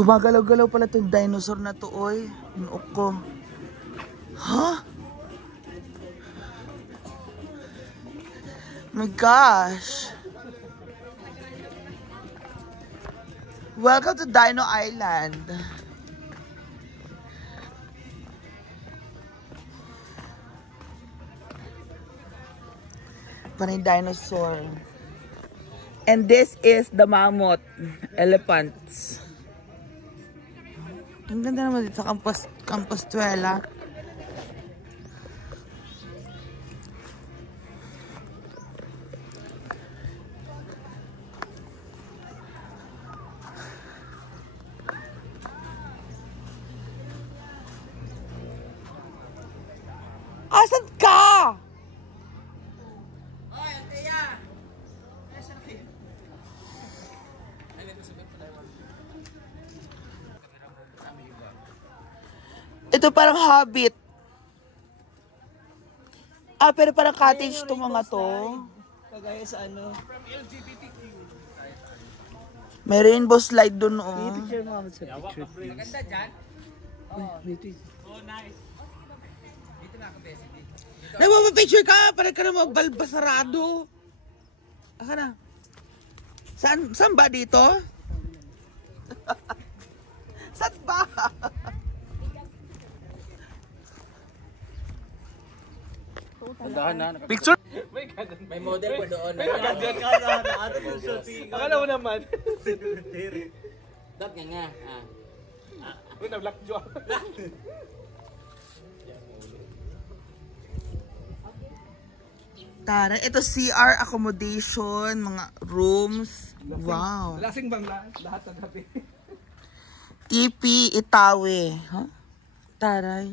Gumagalaw-galaw pala itong dinosaur na to, oy. Inuok ko. Huh? My gosh. Welcome to Dino Island. Panay dinosaur. And this is the mammoth. Elephants. Ang ganda naman dito sa Compostela. Asan ka? Oy, Antia! Ito parang Hobbit. Ah, pero parang cottage to mga to. Kagaya sa ano? From LGBTQ. May rainbow slide dun, oh. May picture mo ako sa picture. Maganda dyan? Oh, nice. Dito na ako, Bessie. Nagpapapicture ka! Parang ka na magbalbasarado. Aka na. Saan ba dito? Saan ba? Picture? may model pa doon. Akala mo naman. Dot nga. Uy, na-black jaw. Tara, ito CR accommodation, mga rooms. Wow. Lasing bang lahat ng gabi? TP Itawe. Huh? Taray.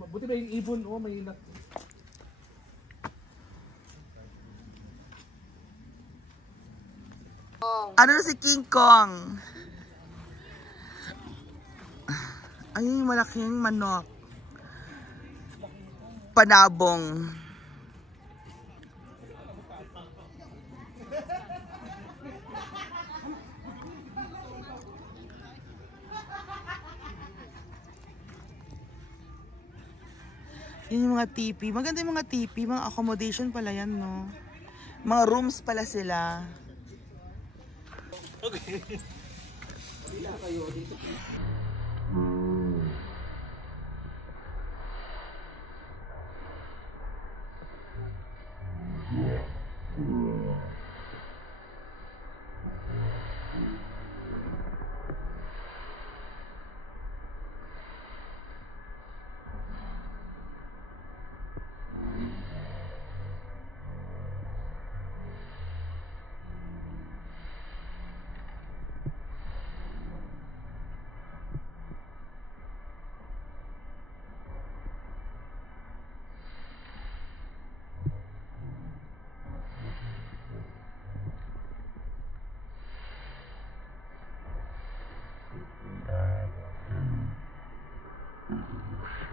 Buti ba yung ibon? Oh, may inak. Ano na si King Kong? Ay, malaking manok. Panabong. Yun yung mga TP. Maganda yung mga TP. Mga accommodation pala yan, no? Mga rooms pala sila. Okay.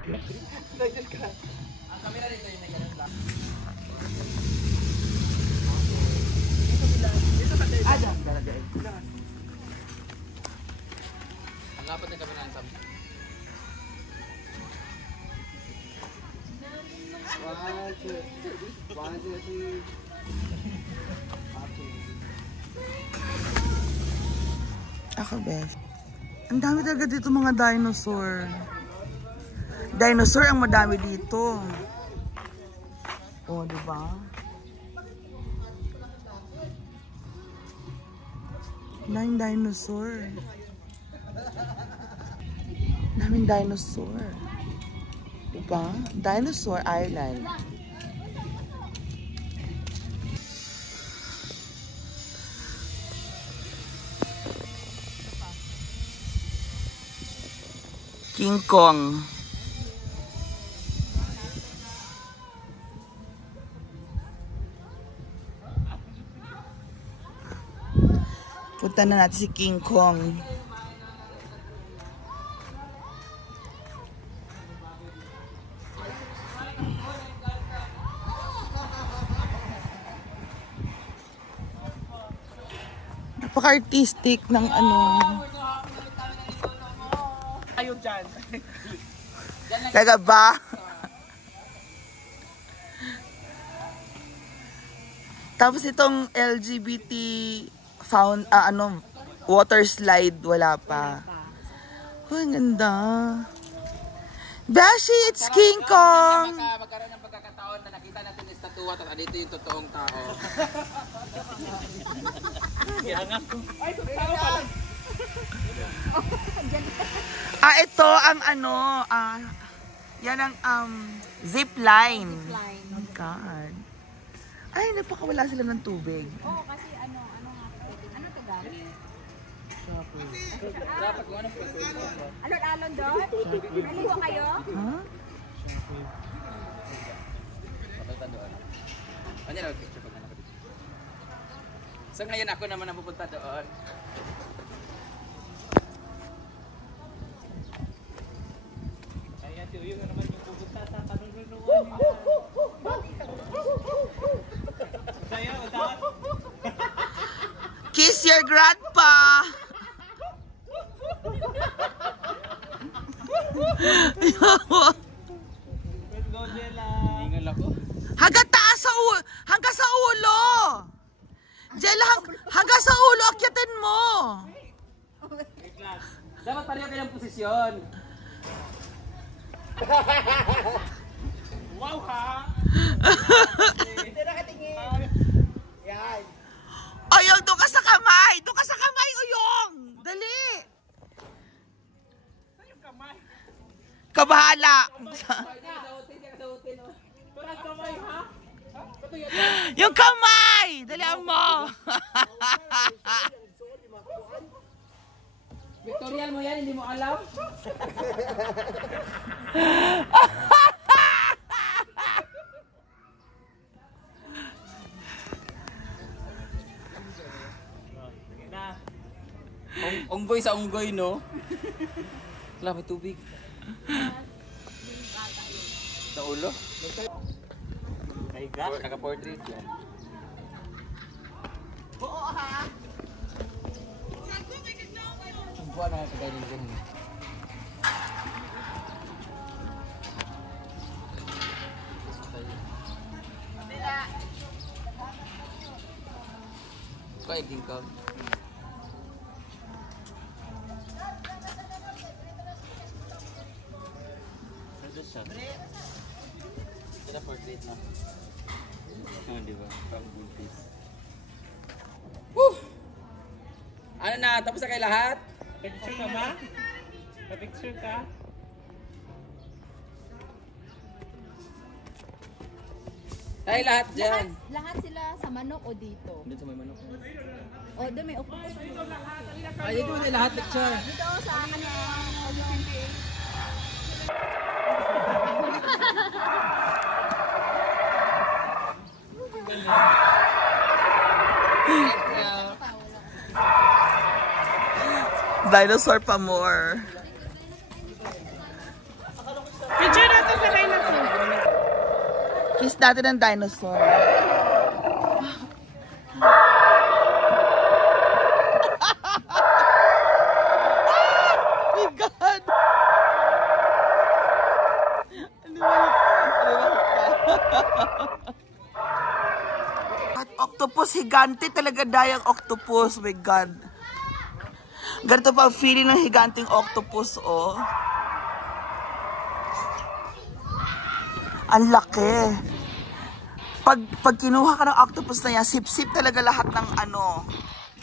Ang camera dito yung may ganun lang. Ang lapat ng camera ng Sam. Ako, best. Ang dami talaga dito mga dinosaur. Dinosaur ang madami dito. Oh, di ba? Daming dinosaur. Daming dinosaur. Di ba? Dinosaur Island. King Kong. Punta na natin si King Kong. Napaka-artistic ng ano. Ayaw dyan. Kaya ba? Tapos itong LGBT water slide, wala pa. Oh, ang ganda. Beshi, it's King Kong! Magkaroon ng pagkakataon na nakita natin yung statue at dito yung totoong tao. Ay, tao pala. Ito ang yan ang zip line. Oh my God. Ay, napakawala sila ng tubig. Oo, kasi ano to gani? Alon-alon doon? Naligo kayo? Ha? Ano na picture pag ano. So ngayon ako naman ang pupunta doon. Kaya si Uyo na naman yung pupunta sa kanununuan. Saya, usahan. Kiss your grandpa! Let's go, Jella. Ingal ako. Hanggang taas sa ulo! Hanggang sa ulo! Jella, hanggang sa ulo, akyatin mo! Dapat pareho kayong posisyon. Wow, ha? Hindi nakatingin. Yan. Oyong, doon ka sa kamay! Doon ka sa kamay, Oyong! Dali! Saan yung kamay? Kabahala! Parang kamay, ha? Yung kamay! Dalihan mo! Victorial mo yan, hindi mo alam? Unggoy sa unggoy, no? Wala, may tubig. Sa ulo? Ay, God. Naka-portrait yan. Oo ha? Buwan na sa galing din. Kaya King Kong. Ito portrait na. Oh, di ba? Pang buntis. Woo! Ano na? Tapos na kayo lahat? Picture ka ba? Pa-picture ka? Tayo lahat dyan. Lahat sila sa manok o dito? Dito sa may manok. O doon may octopus. Ay, dito mo lahat picture. Dito sa akin na Dinosaur pa more. Picture natin sa dinosaur. Kiss natin ang dinosaur. My God! At octopus, higante talaga dayang octopus. My God. Ganito pa ang feeling ng higanting octopus, oh. Ang laki. Pag kinuha ka ng octopus na yan, sip-sip talaga lahat ng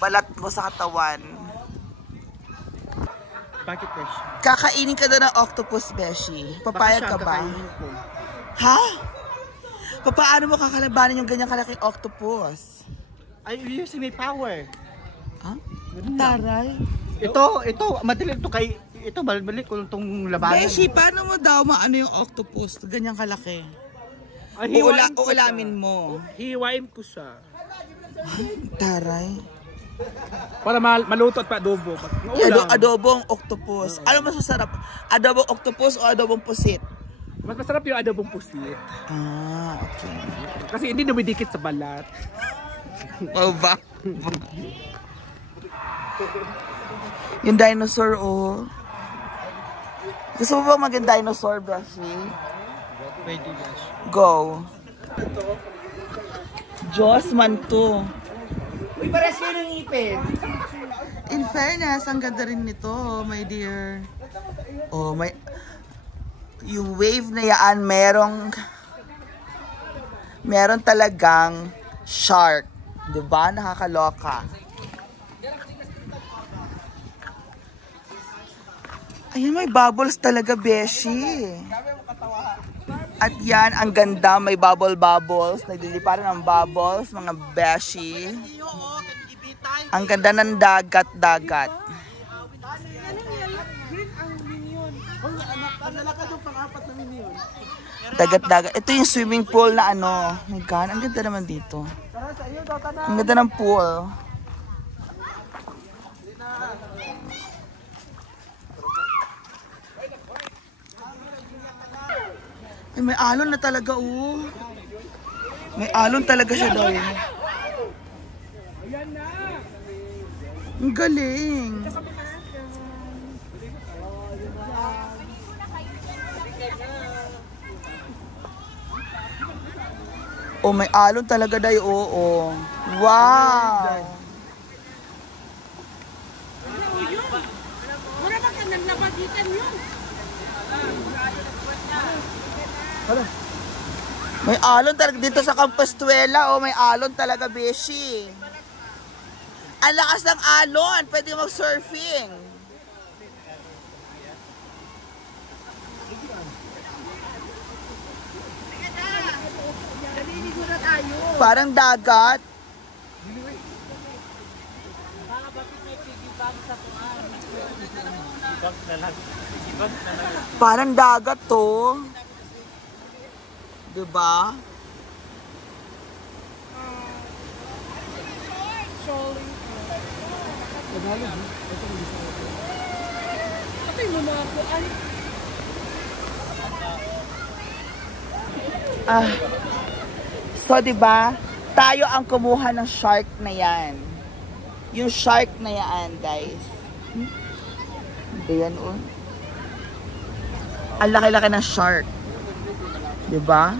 balat mo sa katawan. Bakit, Besh? Kakainin ka na ng octopus, Beshi. Papayag ka ba? Ha? Paano mo kakalabanin yung ganyang kalaking octopus? Ay, using may power. Ha? Taray. Ito, madali ito kay... Ito, balik ko itong labanan. Beshi, paano mo daw maano yung octopus? Ganyang kalaki. Ay, Uulamin mo. Hiwain ko siya. Taray. Para maluto at pa-adobo. Adobong octopus. Ano mas masarap? Adobong octopus o adobong pusit? Mas masarap yung adobong pusit. Ah, okay. Kasi hindi dumidikit sa balat. Oh, ba? Yung dinosaur, oh. Gusto mo ba maging dinosaur, Beshi? Pwede, Besh. Go. Diyos man to. Uy, pares kayo ng ipin. In fairness, ang ganda rin nito, my dear. Oh, may... Yung wave na yan, meron talagang shark. Diba? Nakakaloka. Ayan, may bubbles talaga, Beshi. At yan, ang ganda, may bubbles. Nagliliparan ng bubbles, mga Beshi. Ang ganda ng dagat. Dagat. Ito yung swimming pool na ano. My God, ang ganda naman dito. Ang ganda ng pool. Ay, may alon na talaga, oh. May alon talaga siya daw. Ang galing. Oh, may alon talaga daw, oo. Wow. May alon talaga dito sa Campostuela, oh, may alon talaga, Beshi. Ang lakas ng alon, pwede mag-surfing. Parang dagat. Parang dagat to. Diba? So, diba? Tayo ang kumuha ng shark na yan. Yung shark na yan, guys. Ayan, oh. Ang laki-laki ng shark. Diba?